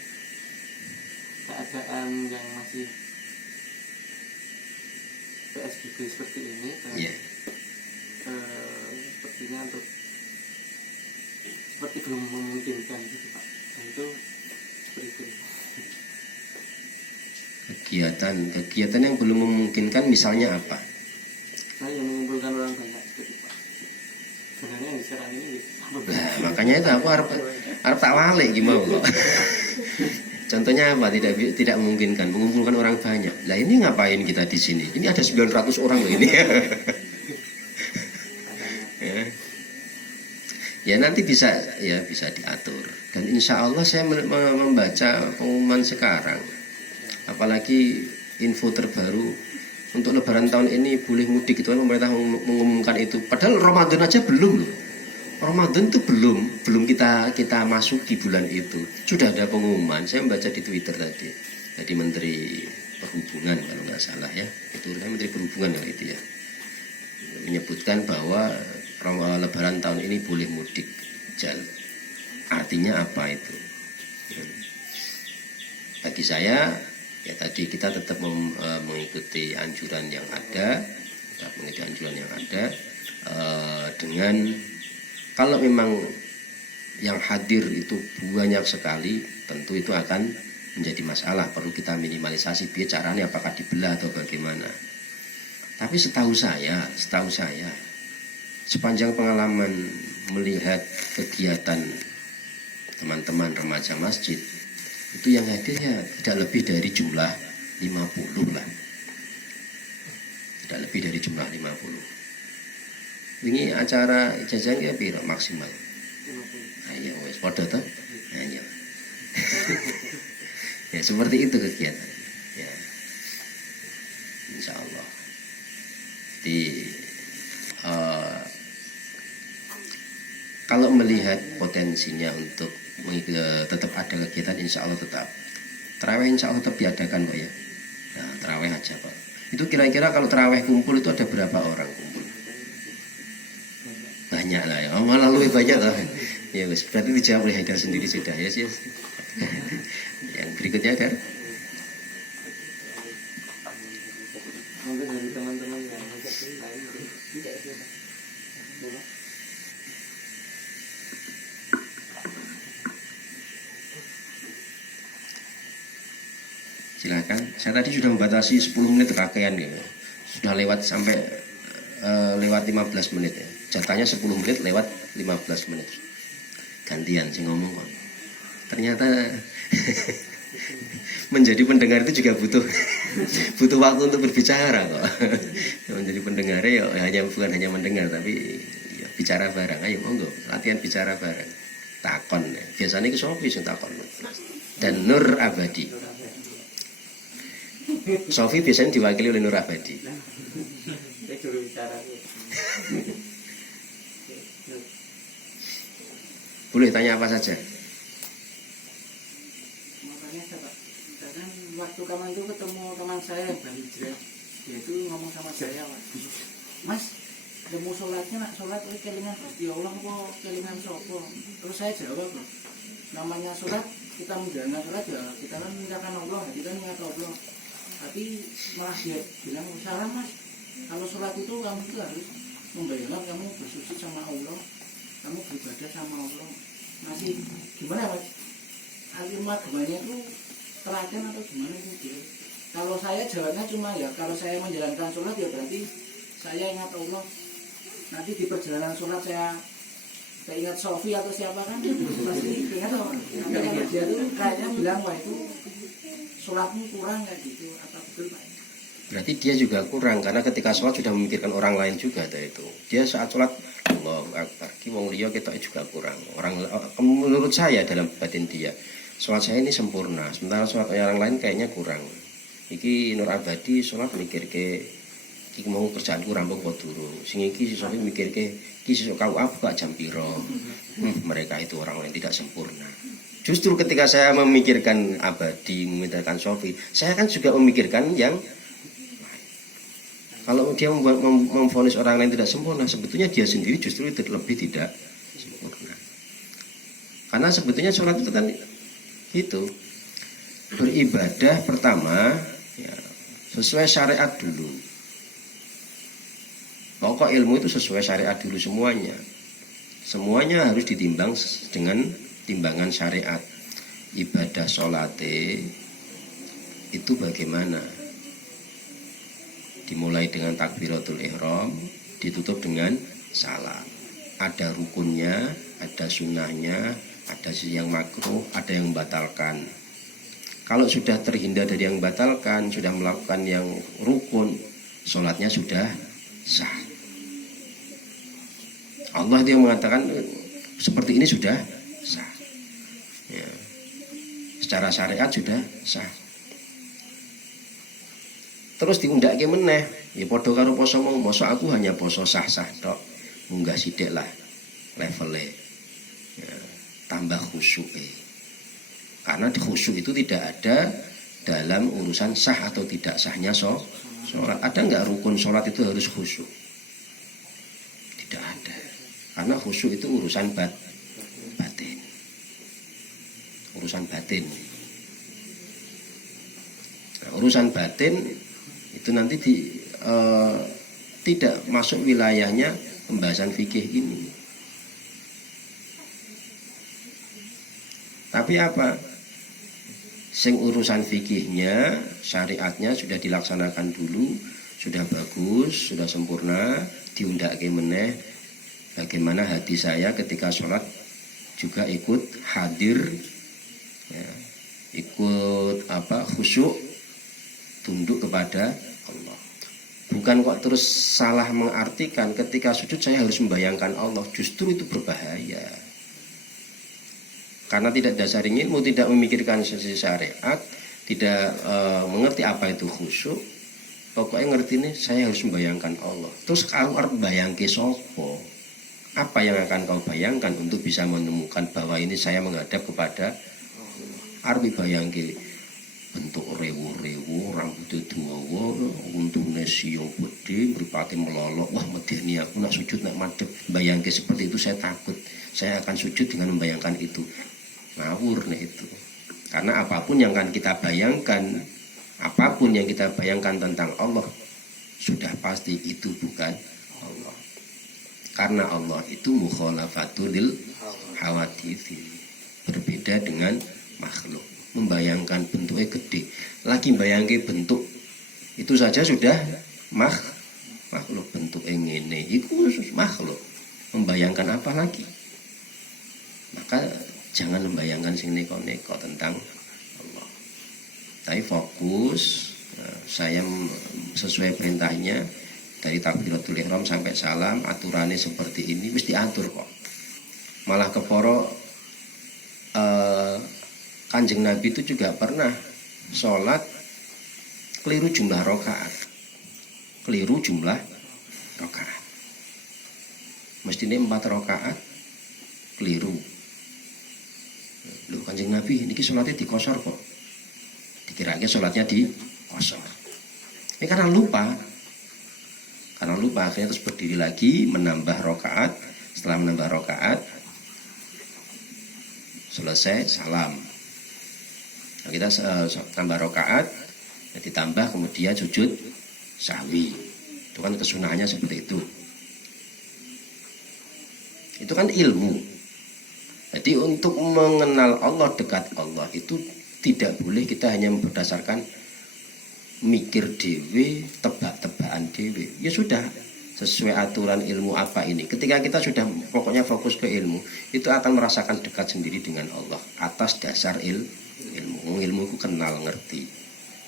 keadaan yang masih PSBB seperti ini dan sepertinya untuk seperti belum memungkinkan gitu Pak. Nah, itu seperti itu. Kegiatan yang belum memungkinkan misalnya apa? Nah, yang mengumpulkan orang banyak seperti Pak. Sebenarnya yang sekarang ini nah, makanya itu aku harap tak walik gimana kok. Contohnya apa? Tidak memungkinkan mengumpulkan orang banyak. Lah ini ngapain kita di sini? Ini ada 900 orang loh ini. Ya nanti bisa diatur. Dan insya Allah saya membaca pengumuman sekarang. Apalagi info terbaru untuk Lebaran tahun ini boleh mudik, itu kan pemerintah mengumumkan itu. Padahal Ramadan aja belum loh. Ramadan itu belum kita masuki bulan itu. Sudah ada pengumuman. Saya membaca di Twitter tadi. Jadi Menteri Perhubungan kalau nggak salah ya. Itu Menteri Perhubungan yang itu ya. Menyebutkan bahwa Lebaran tahun ini boleh mudik. Artinya apa itu? Bagi saya ya tadi kita tetap mengikuti anjuran yang ada, dengan Kalau memang yang hadir itu banyak sekali, tentu itu akan menjadi masalah, perlu kita minimalisasi. Biar caranya apakah dibelah atau bagaimana. Tapi setahu saya sepanjang pengalaman melihat kegiatan teman-teman remaja masjid, itu yang hadir ya tidak lebih dari jumlah 50 lah. Tidak lebih dari jumlah 50. Ini acara ijazahnya piro maksimal? Ayo wes podo toh? Ayo. Ya seperti itu kegiatan. Ya. Insya Allah. Jadi kalau melihat potensinya untuk tetap ada kegiatan, insya Allah tetap. Tarawih insya Allah tetap diadakan kok ya. Nah, tarawih aja Pak. Itu kira-kira kalau tarawih kumpul itu ada berapa orang kumpul? Banyak lah ya. Oh, malah lebih banyak lah. Ya wes, berarti dijawab oleh Haidar sendiri sudah ya sih. Yang berikutnya ada. Mungkin dari teman-teman yang lain tidak sih. Silakan. Saya tadi sudah membatasi 10 menit rangkaian ya. Sudah lewat sampai lewat 15 menit ya. Jatahnya 10 menit lewat 15 menit. Gantian sih ngomong kok. Ternyata menjadi pendengar itu juga butuh waktu untuk berbicara kok. Menjadi pendengar ya bukan hanya mendengar tapi ya, bicara bareng. Ayo monggo latihan bicara bareng. Takon ya. Biasanya ke Sofi sing takon. Dan Nur Abadi. Sofi biasanya diwakili oleh Nur Abadi. Boleh tanya apa saja. Makanya kadang waktu kamu itu ketemu teman saya yang baru hijrah, dia itu ngomong sama saya, Mas, demu sholatnya nak sholat kelingan Gusti Allah kok kelingan sopo. Terus saya jawab, namanya sholat kita menjalankan sholat ya kita kan mengingatkan Allah, kita mengingat Allah. Tapi malah dia bilang salah Mas, kalau sholat itu kamu itu harus membayangkan kamu bersuci sama Allah, kamu beribadah sama Allah. Masih gimana Mas? Kalimat agamanya itu teladan atau gimana itu? Kalau saya jawabnya cuma ya kalau saya menjalankan sholat ya berarti saya ingat Allah. Nanti di perjalanan sholat saya ingat Sofi atau siapa kan pasti ingat Allah. Nanti dia tuh kayaknya bilang wah itu sholatmu kurang kayak gitu atau betul Pak? Berarti dia juga kurang karena ketika sholat sudah memikirkan orang lain juga itu. Dia saat sholat Allahu Akbar, ki wong liya ketok juga kurang. Orang menurut saya dalam batin dia, sholat saya ini sempurna, sementara sholat orang lain kayaknya kurang. Iki Nur Abadi sholat mikir ke iki mau kerjaanku rampung kok durung. Sing iki sesuk mikir ke iki sesuk KUA buka jam piro. Mereka itu orang lain tidak sempurna. Justru ketika saya memikirkan Abadi, memikirkan Sofi, saya kan juga memikirkan yang kalau dia memvonis orang lain tidak sempurna, sebetulnya dia sendiri justru lebih tidak sempurna. Karena sebetulnya sholat itu kan itu beribadah pertama ya, sesuai syariat dulu. Pokok ilmu itu sesuai syariat dulu semuanya. Semuanya harus ditimbang dengan timbangan syariat. Ibadah sholate itu bagaimana? Dimulai dengan takbiratul ihram, ditutup dengan salam. Ada rukunnya, ada sunnahnya, ada yang makruh, ada yang membatalkan. Kalau sudah terhindar dari yang membatalkan, sudah melakukan yang rukun, sholatnya sudah sah. Allah dia mengatakan seperti ini sudah sah. Ya. Secara syariat sudah sah. Terus diundake meneh, ya padha karo poso mau, mosok aku hanya poso sah-sah tok. Munggah sithik lah levele. Ya, tambah khusyuke. Karena khusyuk itu tidak ada dalam urusan sah atau tidak sahnya sholat. Ada nggak rukun sholat itu harus khusyuk? Tidak ada. Karena khusyuk itu urusan batin. Urusan batin. Nah, urusan batin itu nanti tidak masuk wilayahnya pembahasan fikih ini. Tapi apa? Sing urusan fikihnya, syariatnya sudah dilaksanakan dulu, sudah bagus, sudah sempurna, diundake meneh. Bagaimana hati saya ketika sholat juga ikut hadir, ya, ikut khusyuk, tunduk kepada Allah. Bukan kok terus salah mengartikan ketika sujud saya harus membayangkan Allah. Justru itu berbahaya. Karena tidak dasar ilmu, tidak memikirkan sisi syariat, tidak mengerti apa itu khusyuk. Pokoknya ngerti nih, saya harus membayangkan Allah. Terus kalau arep bayangke sopo, apa yang akan kau bayangkan untuk bisa menemukan bahwa ini saya menghadap kepada arep bayangke bentuk rewu-rewu, rambutnya dawa, untune siyo gede, mripate melolok, wah medeni aku nak sujud nak madhep. Bayangke seperti itu saya takut. Saya akan sujud dengan membayangkan itu. Ngawur nih itu. Karena apapun yang akan kita bayangkan, apapun yang kita bayangkan tentang Allah, sudah pasti itu bukan Allah. Karena Allah itu mukhalafatul hawaditsi, berbeda dengan makhluk. Membayangkan bentuknya gede, lagi bayangkan bentuk itu saja sudah makhluk. Bentuk yang ini itu makhluk. Membayangkan apa lagi? Maka jangan membayangkan sing neko-neko tentang Allah. Tapi fokus, saya sesuai perintahnya dari takbiratul ihram sampai salam, aturannya seperti ini mesti atur kok. Malah keporo Kanjeng Nabi itu juga pernah sholat keliru jumlah rakaat. Keliru jumlah rakaat. Mestinya 4 rakaat keliru. Loh Kanjeng Nabi ini sholatnya dikosor kok. Dikira-kira sholatnya dikosor. Ini karena lupa. Karena lupa akhirnya terus berdiri lagi menambah rakaat. Setelah menambah rakaat selesai salam. Nah, kita tambah rakaat, ditambah kemudian sujud sahwi. Itu kan kesunahannya seperti itu. Itu kan ilmu. Jadi untuk mengenal Allah, dekat Allah itu tidak boleh kita hanya berdasarkan mikir dewe, tebak-tebakan dewe. Ya sudah, sesuai aturan ilmu apa ini. Ketika kita sudah pokoknya fokus ke ilmu, itu akan merasakan dekat sendiri dengan Allah atas dasar ilmu. Ilmu itu kenal, ngerti.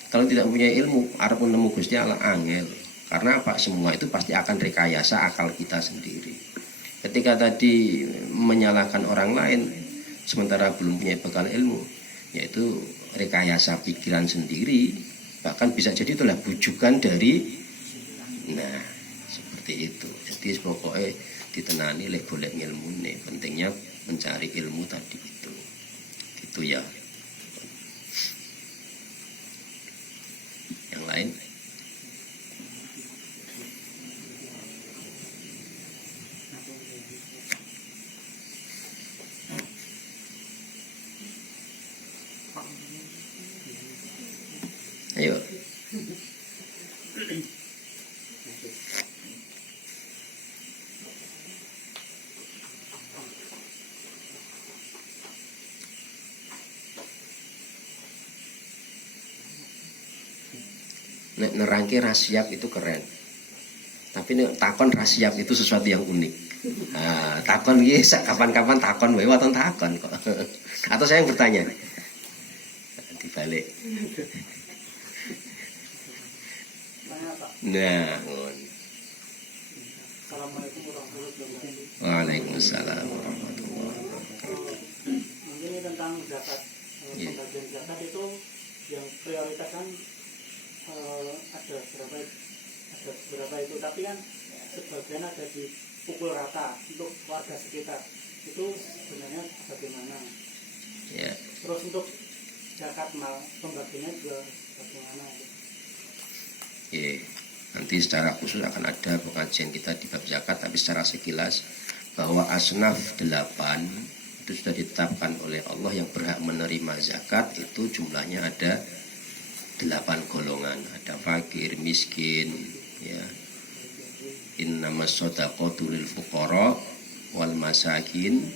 Kalau tidak punya ilmu, arep nemu Gusti Allah angel. Karena apa? Semua itu pasti akan rekayasa akal kita sendiri. Ketika tadi menyalahkan orang lain, sementara belum punya bekal ilmu, yaitu rekayasa pikiran sendiri. Bahkan bisa jadi itulah bujukan dari, nah seperti itu. Jadi pokoknya ditenani lek golek ilmu nih, pentingnya mencari ilmu tadi itu. Gitu ya. Yang lain? Ayo. Nerangke rasiap itu keren. Tapi takon rasiap itu sesuatu yang unik. Nah, takon gitu, kapan-kapan takon, waton takon kok. Atau saya yang bertanya nih. Dibalik. Nah, Assalamualaikum warahmatullahi wabarakatuh. Waalaikumsalam warahmatullahi wabarakatuh. Ini tentang zakat. Pembagian zakat itu yang prioritas kan ada berapa itu, tapi kan sebagian ada dipukul rata untuk warga sekitar. Itu sebenarnya bagaimana? Ya. Terus untuk zakat mal pembagiannya juga bagaimana? Nanti secara khusus akan ada pengajian kita di bab zakat, tapi secara sekilas bahwa asnaf 8 itu sudah ditetapkan oleh Allah yang berhak menerima zakat. Itu jumlahnya ada 8 golongan. Ada fakir, miskin, ya. Innamas shadaqatu lil fuqara wal masakin,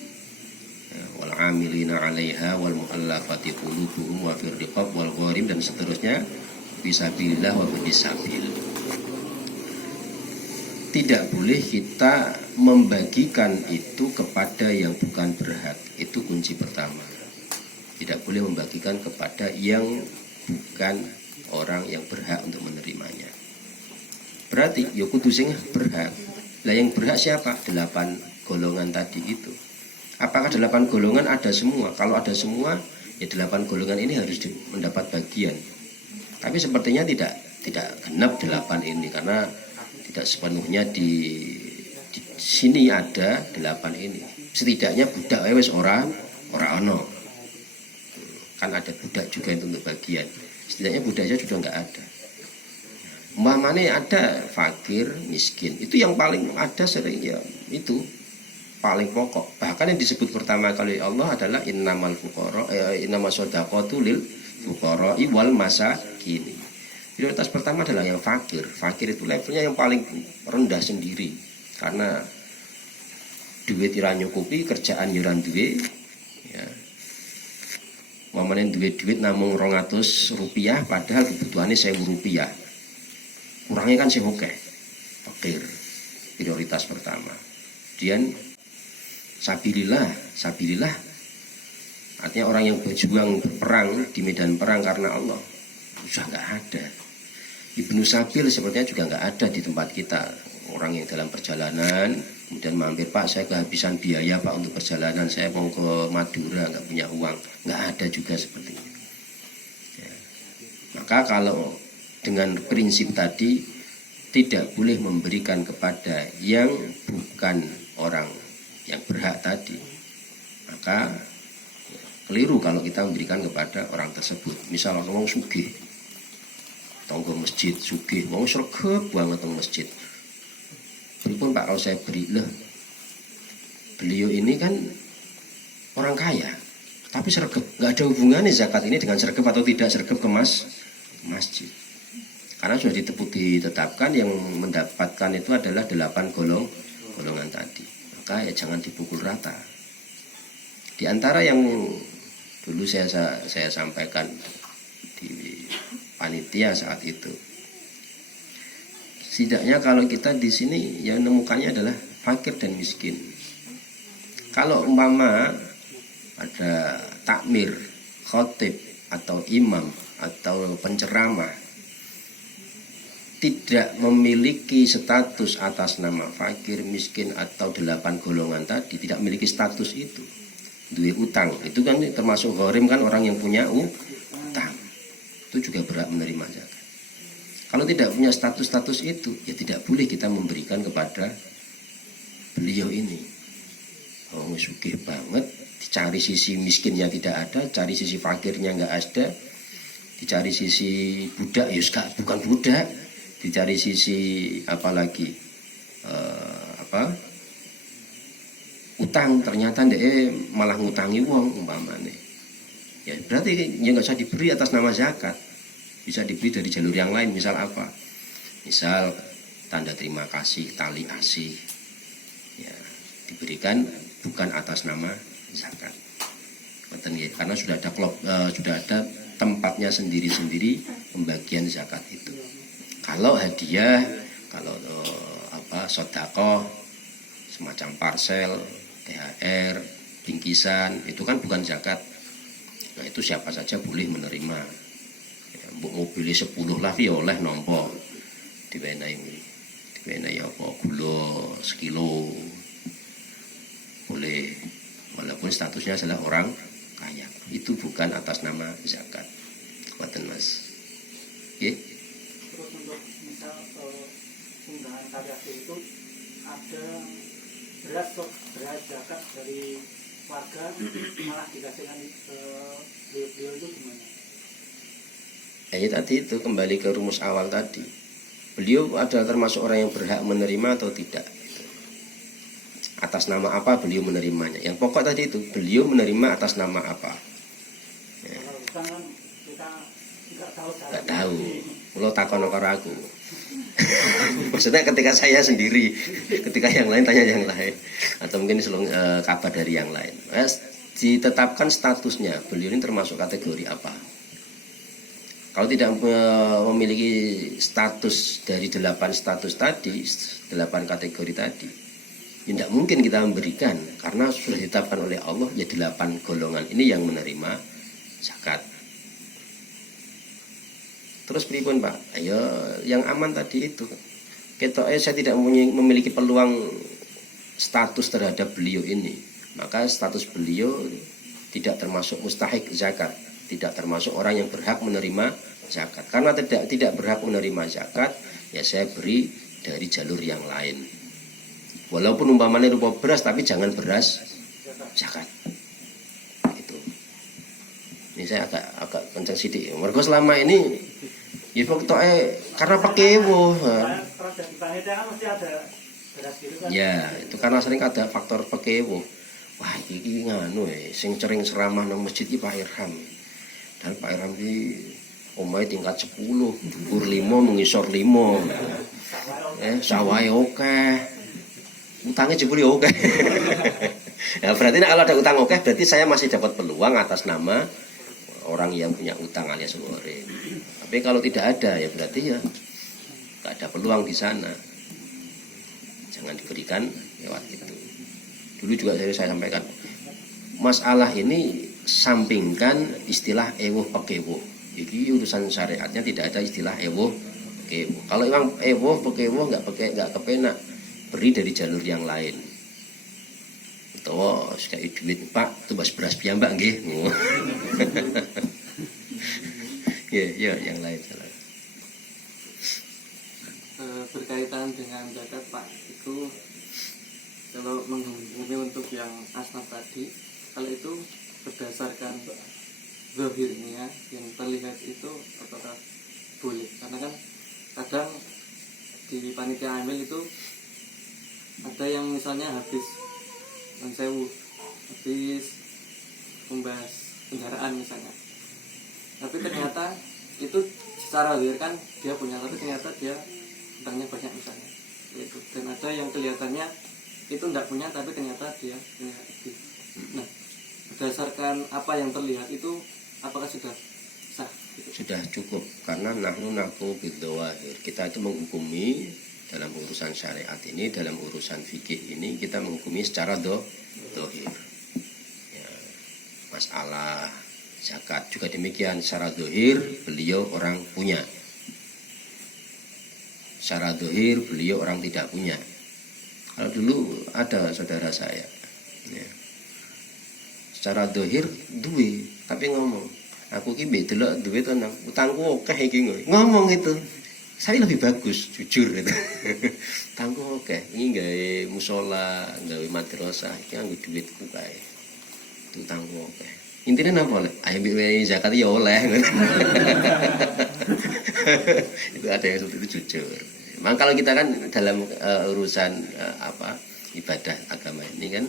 wal amilina 'alaiha wal mu'allafati qulubuhum wa fir riqab wal gharim dan seterusnya, fisabilillah wa bisabil. Tidak boleh kita membagikan itu kepada yang bukan berhak. Itu kunci pertama. Tidak boleh membagikan kepada yang bukan orang yang berhak untuk menerimanya. Berarti ya kudu sing berhak. Lah yang berhak siapa? 8 golongan tadi itu. Apakah 8 golongan ada semua? Kalau ada semua, ya 8 golongan ini harus mendapat bagian. Tapi sepertinya tidak genap 8 ini, karena tidak sepenuhnya di sini ada 8 ini. Setidaknya budak wis ora ono. Kan ada budak juga itu untuk bagian. Setidaknya budaknya juga enggak ada. Umpamanya ada fakir, miskin. Itu yang paling ada sering ya itu paling pokok. Bahkan yang disebut pertama kali Allah adalah innamal fuqara innamas shadaqatu lil fuqara wal masakin. Prioritas pertama adalah yang fakir. Fakir itu levelnya yang paling rendah sendiri. Karena duit ora nyukupi, kerjaan yo ora duwe. Ya. Mamane duit namung 200 rupiah padahal kebutuhannya 1000 rupiah. Kurangnya kan sih oke. Fakir. Prioritas pertama. Kemudian sabilillah. Artinya orang yang berjuang berperang di medan perang karena Allah. Sudah enggak ada. Ibnu Sabil sepertinya juga nggak ada di tempat kita. Orang yang dalam perjalanan kemudian mampir, Pak saya kehabisan biaya Pak untuk perjalanan, saya mau ke Madura nggak punya uang, nggak ada juga seperti itu ya. Maka kalau dengan prinsip tadi tidak boleh memberikan kepada yang bukan orang yang berhak tadi, maka keliru kalau kita memberikan kepada orang tersebut. Misal orang sugih tonggo masjid sugih, mau sregep banget teng masjid. Beripun Pak kalau saya beri lah. Beliau ini kan orang kaya, tapi sregep. Nggak ada hubungannya zakat ini dengan sregep atau tidak sregep ke masjid. Karena sudah ditetapkan yang mendapatkan itu adalah 8 golongan tadi. Maka ya jangan dipukul rata. Di antara yang dulu saya sampaikan di panitia saat itu, setidaknya kalau kita di sini yang menemukannya adalah fakir dan miskin. Kalau umpama ada takmir, khotib atau imam atau penceramah tidak memiliki status atas nama fakir, miskin atau 8 golongan tadi, tidak memiliki status itu, duwe utang, itu kan termasuk gharim kan, orang yang punya utang itu juga berhak menerima zakat. Kalau tidak punya status itu, ya tidak boleh kita memberikan kepada beliau ini. Oh, sugih banget, dicari sisi miskinnya tidak ada, cari sisi fakirnya nggak ada, dicari sisi budak, ya bukan budak, dicari sisi apalagi utang, ternyata dia malah ngutangi uang umpamanya. Ya berarti ya nggak usah diberi atas nama zakat, bisa diberi dari jalur yang lain. Misal apa? Misal tanda terima kasih, tali asih, ya diberikan bukan atas nama zakat. Karena sudah ada tempatnya sendiri-sendiri pembagian zakat itu. Kalau hadiah, kalau sedekah semacam parcel, THR, bingkisan, itu kan bukan zakat. Nah itu siapa saja boleh menerima. Ya, mobilnya 10 lah ya oleh nompo diwenehi apa gula sekilo boleh, walaupun statusnya adalah orang kaya. Itu bukan atas nama zakat. Ngoten Mas. Nggih. Terus untuk misal unggahan karya itu ada beras zakat dari warga malah dikasihkan ke beliau itu gimana? Ya tadi itu kembali ke rumus awal tadi. Beliau adalah termasuk orang yang berhak menerima atau tidak. Atas nama apa beliau menerimanya? Yang pokok tadi itu, beliau menerima atas nama apa? Ya. Kalau bukan kan kita nggak tahu. Kalau takon karo aku. Maksudnya ketika saya sendiri, ketika yang lain tanya yang lain, atau mungkin kabar dari yang lain. ditetapkan statusnya, beliau ini termasuk kategori apa. Kalau tidak memiliki status dari 8 status tadi, 8 kategori tadi, tidak mungkin kita memberikan, karena sudah ditetapkan oleh Allah ya 8 golongan ini yang menerima zakat. Terus pripun Pak? Ayo yang aman tadi itu. Saya tidak memiliki peluang status terhadap beliau ini, maka status beliau tidak termasuk mustahik zakat, tidak termasuk orang yang berhak menerima zakat. Karena tidak berhak menerima zakat, ya saya beri dari jalur yang lain. Walaupun umpamanya rupa beras, tapi jangan beras zakat. Itu. Ini saya agak kencang sidik. Mergo selama ini ya karena pakai ya, itu karena sering ada faktor pekewo. Wah, iki nganu sing cering ceramah nang masjid iki Pak Irham. Dan Pak Irham iki omahe tingkat 10, dhuwur 5, mengisor 5. Sawahe oke. Utangnya jebule oke. Ya berarti kalau ada utang oke, berarti saya masih dapat peluang atas nama orang yang punya utang alias gore. Tapi kalau tidak ada ya berarti ya enggak ada peluang di sana. Jangan diberikan lewat itu. Dulu juga saya sampaikan, masalah ini sampingkan istilah ewuh pekewuh. Jadi urusan syariatnya tidak ada istilah ewuh pekewuh. Kalau memang ewuh pekewuh nggak kepenak, beri dari jalur yang lain. Atau kayak duit Pak, tumbas beras piyambak nggih. Ya, yang lain salah. Berkaitan dengan zakat Pak, itu kalau menghubungi untuk yang asnaf tadi, kalau itu berdasarkan zahirnya yang terlihat itu apakah boleh? Karena kan kadang di panitia amil itu ada yang misalnya habis membahas kendaraan misalnya, tapi ternyata itu secara zahir kan dia punya, tapi ternyata dia utangnya banyak misalnya itu. Dan ada yang kelihatannya itu tidak punya tapi ternyata dia punya itu. Nah, berdasarkan apa yang terlihat itu apakah sudah sah gitu? Sudah cukup, karena nahnu nahkum bidzawahir. Kita itu menghukumi dalam urusan syariat ini, dalam urusan fikih ini kita menghukumi secara dohir. Ya, masalah zakat juga demikian, secara dohir beliau orang punya, secara dohir beliau orang tidak punya. Kalau dulu ada saudara saya, ya, secara dohir duwe, tapi ngomong, aku ki mbek delok duwe tenang, utangku akeh iki ngomong itu. Saya lebih bagus, jujur gitu. Utangku akeh, ini gawe musola, gawe madrasah, iki nganggo duitku kae. Itu utangku akeh. Intinya apa? Ayo mbek zakat ya oleh. Itu ada yang seperti itu, jujur. Memang kalau kita kan dalam urusan ibadah agama ini kan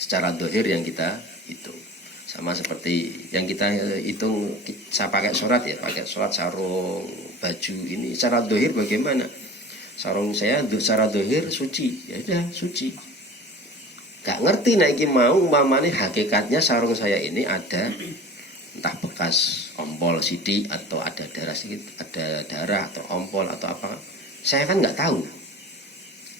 secara dohir yang kita hitung. Sama seperti yang kita hitung, saya pakai sholat ya, pakai sholat sarung, baju ini secara dohir bagaimana? Sarung saya secara dohir suci, ya udah suci. Gak ngerti naiki mau umpamanya hakikatnya sarung saya ini ada entah bekas ompol sidik atau ada darah sedikit, ada darah atau ompol atau apa, saya kan nggak tahu.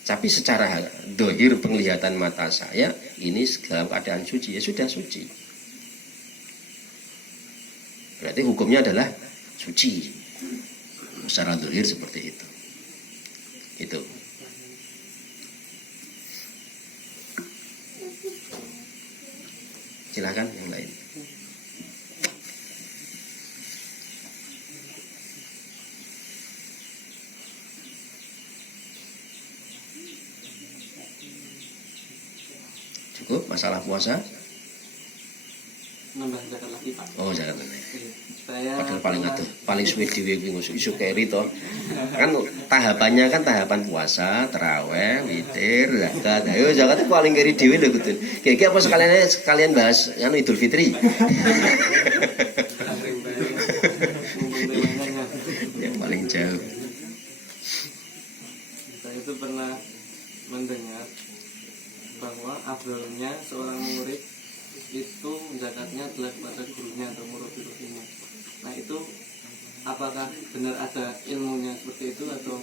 Tapi secara dohir penglihatan mata saya ini dalam keadaan suci, ya sudah suci. Berarti hukumnya adalah suci. Secara dohir seperti itu. Itu. Silakan yang lain. Cukup masalah puasa? Nambah zakat lagi Pak. Oh, zakat lagi. Saya Padahal paling suwe dhewe kuwi iso keri to. Kan tahapannya kan tahapan puasa, tarawih, witir, zakat. Ayo zakat itu paling keri dhewe lho betul. Kayak apa sekalian bahas Idul Fitri. Yang paling jauh. Saya itu pernah mendengar bahwa afdolnya seorang murid itu zakatnya adalah kepada gurunya atau murabbi-murabbinya. Nah itu apakah benar ada ilmunya seperti itu atau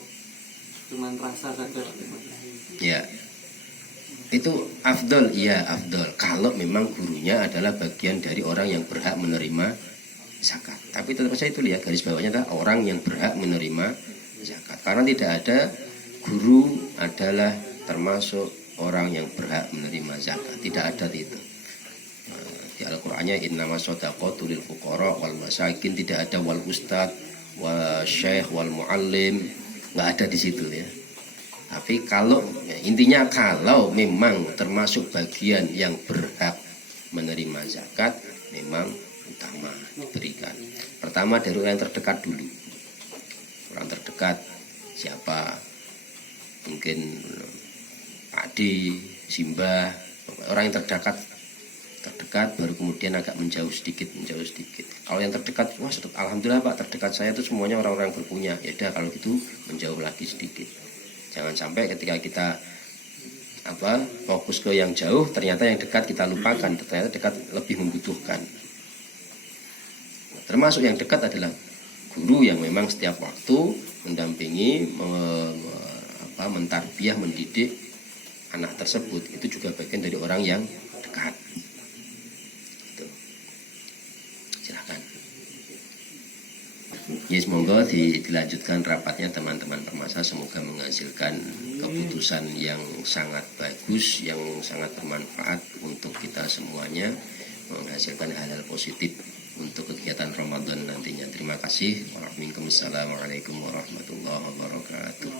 cuman rasa saja? Ya, itu afdol, iya afdol. Kalau memang gurunya adalah bagian dari orang yang berhak menerima zakat. Tapi tetap saja itu lihat garis bawahnya adalah orang yang berhak menerima zakat. Karena tidak ada guru adalah termasuk orang yang berhak menerima zakat. Tidak ada itu. Di Al-Qur'annya innamas shadaqatu lil fuqara wal masakin, tidak ada wal ustad, wal syekh, wal muallim, nggak ada di situ ya. Tapi kalau ya, intinya kalau memang termasuk bagian yang berhak menerima zakat, memang utama diberikan. Pertama dari orang yang terdekat dulu. Orang terdekat siapa? Mungkin Pak D, Simbah, orang yang terdekat baru kemudian agak menjauh sedikit. Kalau yang terdekat, wah alhamdulillah Pak, terdekat saya itu semuanya orang-orang berpunya. Ya udah kalau gitu menjauh lagi sedikit. Jangan sampai ketika kita fokus ke yang jauh, ternyata yang dekat kita lupakan, ternyata dekat lebih membutuhkan. Termasuk yang dekat adalah guru yang memang setiap waktu mendampingi, mentarbiyah, mendidik anak tersebut. Itu juga bagian dari orang yang dekat. Silahkan. Ya semoga dilanjutkan rapatnya teman-teman permasa, semoga menghasilkan keputusan yang sangat bagus, yang sangat bermanfaat untuk kita semuanya, menghasilkan hal-hal positif untuk kegiatan Ramadan nantinya. Terima kasih. Waalaikumsalam warahmatullahi wabarakatuh.